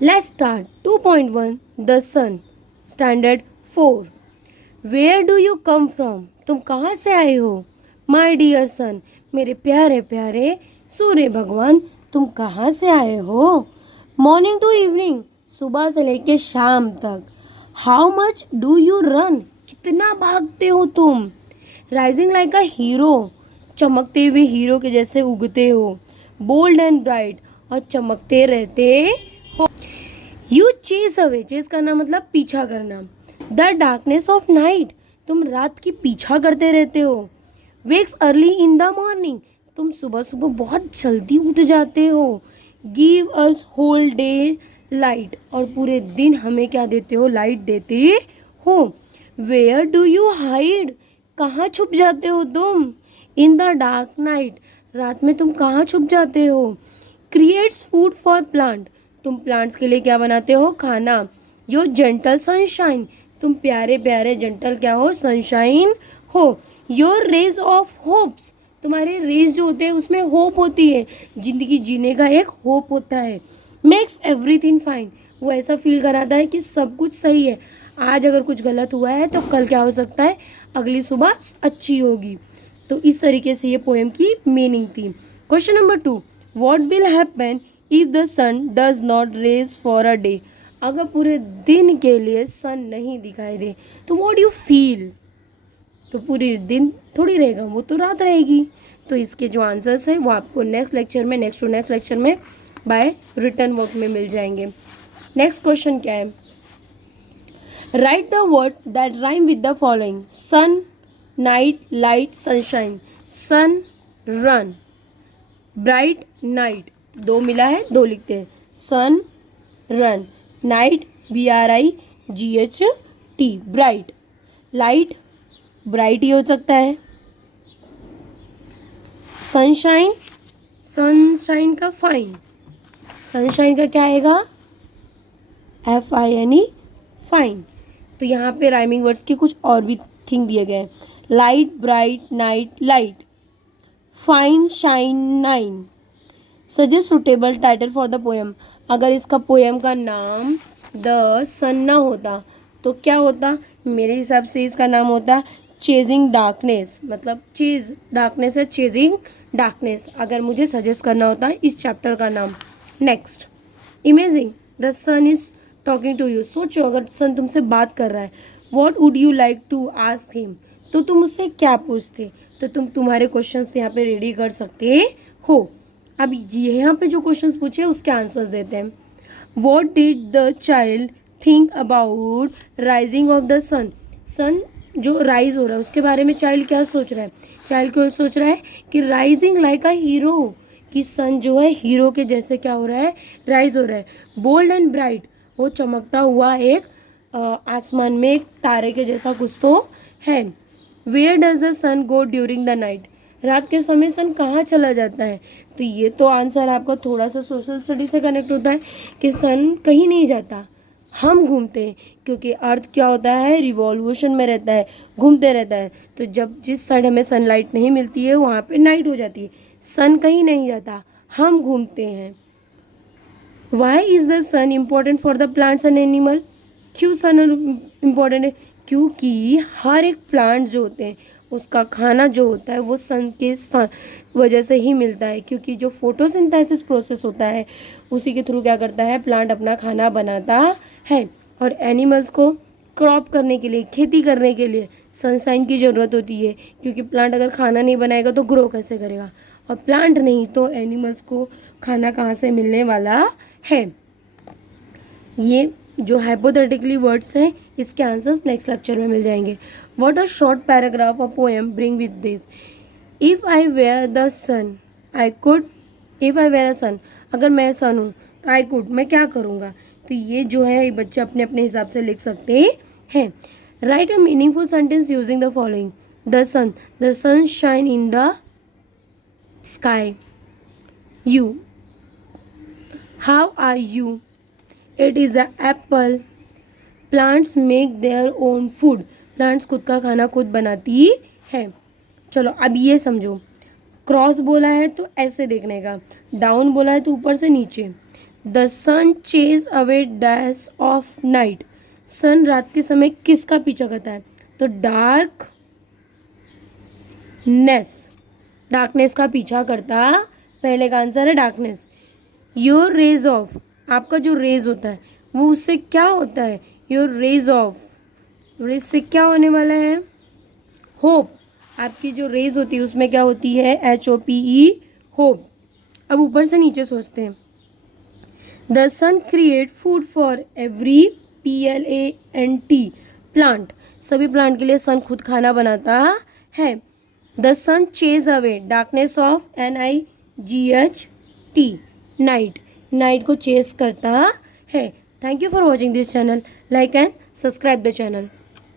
Let's start. 2.1 The Sun. Standard 4. Where do you come from? तुम कहाँ से आए हो? My dear sun. मेरे प्यारे प्यारे सूर्य भगवान, तुम कहाँ से आए हो? Morning to evening. सुबह से लेके शाम तक. How much do you run? कितना भागते हो तुम? Rising like a hero. चमकते हुए हीरो के जैसे उगते हो. Bold and bright. और चमकते रहते हो. यू चेस अवे, चेस करना मतलब पीछा करना. द डार्कनेस ऑफ नाइट, तुम रात की पीछा करते रहते हो. Wakes early in the morning, तुम सुबह सुबह बहुत जल्दी उठ जाते हो. Give us whole day light, और पूरे दिन हमें क्या देते हो? लाइट देते हो. वेयर डू यू हाइड, कहाँ छुप जाते हो तुम? इन द डार्क नाइट, रात में तुम कहाँ छुप जाते हो? क्रिएट्स फूड फॉर प्लांट, तुम प्लांट्स के लिए क्या बनाते हो? खाना. योर जेंटल सनशाइन, तुम प्यारे प्यारे जेंटल क्या हो? सनशाइन हो. योर रेज ऑफ होप्स, तुम्हारे रेज जो होते हैं उसमें होप होती है, जिंदगी जीने का एक होप होता है. मेक्स एवरीथिंग फाइन, वो ऐसा फील कराता है कि सब कुछ सही है. आज अगर कुछ गलत हुआ है तो कल क्या हो सकता है? अगली सुबह अच्छी होगी. तो इस तरीके से ये पोएम की मीनिंग थी. Question number 2. What will happen if the sun does not raise for a day, अगर पूरे दिन के लिए सन नहीं दिखाई दे तो व्हाट यू फील? तो पूरे दिन थोड़ी रहेगा, वो तो रात रहेगी. तो इसके जो आंसर्स हैं वो आपको नेक्स्ट लेक्चर में बाय रिटर्न वर्क में मिल जाएंगे. नेक्स्ट क्वेश्चन क्या है? Write the words that rhyme with the following. Sun, night, light, sunshine. Sun, run, bright, night. दो मिला है, दो लिखते हैं. Sun, run, night, BRIGHT, bright. Light, bright ही हो सकता है. सनशाइन, सनशाइन का फाइन. सनशाइन का क्या आएगा? FINE, fine. तो यहाँ पे राइमिंग वर्ड्स की कुछ और भी थिंग दिए गए हैं. Light, bright, night, light. Fine, shine, nine. Suggest suitable title for the poem, अगर इसका पोएम का नाम द सन ना होता तो क्या होता? मेरे हिसाब से इसका नाम होता चेजिंग डार्कनेस, मतलब चेज डार्कनेस है, चेजिंग डार्कनेस, अगर मुझे सजेस्ट करना होता इस चैप्टर का नाम. Next, imagine the sun is talking to you. सोचो अगर सन तुमसे बात कर रहा है. What would you like to ask him, तो तुम उससे क्या पूछते? तो तुम तुम्हारे क्वेश्चंस यहाँ पे रेडी कर सकते हो. अब यहाँ पे जो क्वेश्चंस पूछे उसके आंसर्स देते हैं. What did the child think about rising of the sun. Sun जो राइज हो रहा है उसके बारे में चाइल्ड क्या सोच रहा है? चाइल्ड क्यों सोच रहा है कि राइजिंग लाइक अ हीरो, कि सन जो है हीरो के जैसे क्या हो रहा है? राइज हो रहा है. बोल्ड एंड ब्राइट, वो चमकता हुआ एक आसमान में एक तारे के जैसा कुछ तो है. Where does the sun go during the night, रात के समय सन कहाँ चला जाता है? तो ये तो आंसर आपका थोड़ा सा सोशल स्टडी से कनेक्ट होता है कि सन कहीं नहीं जाता, हम घूमते हैं, क्योंकि अर्थ क्या होता है? रिवॉल्यूशन में रहता है, घूमते रहता है. तो जब जिस साइड हमें सनलाइट नहीं मिलती है वहाँ पे नाइट हो जाती है. सन कहीं नहीं जाता, हम घूमते हैं. Why is the sun important for the plants and animal. क्यों सन इम्पोर्टेंट है? क्योंकि हर एक प्लांट जो होते हैं उसका खाना जो होता है वो सन के वजह से ही मिलता है, क्योंकि जो फोटोसिंथेसिस प्रोसेस होता है उसी के थ्रू क्या करता है? प्लांट अपना खाना बनाता है. और एनिमल्स को क्रॉप करने के लिए, खेती करने के लिए सनशाइन की ज़रूरत होती है, क्योंकि प्लांट अगर खाना नहीं बनाएगा तो ग्रो कैसे करेगा? और प्लांट नहीं तो एनिमल्स को खाना कहाँ से मिलने वाला है? ये जो हाइपोथेटिकली वर्ड्स हैं इसके आंसर्स नेक्स्ट लेक्चर में मिल जाएंगे. What a short paragraph of poem bring with this. If I were the sun I could. If I were a sun, अगर मैं सन हूँ तो आई कुड, मैं क्या करूँगा? तो ये जो है ये बच्चे अपने अपने हिसाब से लिख सकते हैं. Write a meaningful sentence using the following. The sun shine in the sky. You, how are you? It is a apple. Plants make their own food. Plants खुद का खाना खुद बनाती है. चलो अब ये समझो, क्रॉस बोला है तो ऐसे देखने का, डाउन बोला है तो ऊपर से नीचे. The sun chase away dash of night, sun रात के समय किसका पीछा करता है? तो डार्कनेस का पीछा करता, पहले का आंसर है डार्कनेस। योर रेज ऑफ, आपका जो रेज होता है वो उससे क्या होता है? योर रेज ऑफ, रेज से क्या होने वाला है? होप। आपकी जो रेज होती है उसमें क्या होती है? HOPE, hope. अब ऊपर से नीचे सोचते हैं। The sun create food for every PLANT plant, सभी प्लांट के लिए सन खुद खाना बनाता है। The sun chase away darkness of NIGHT, night, night को चेस करता है। Thank you for watching this channel, like and subscribe the channel.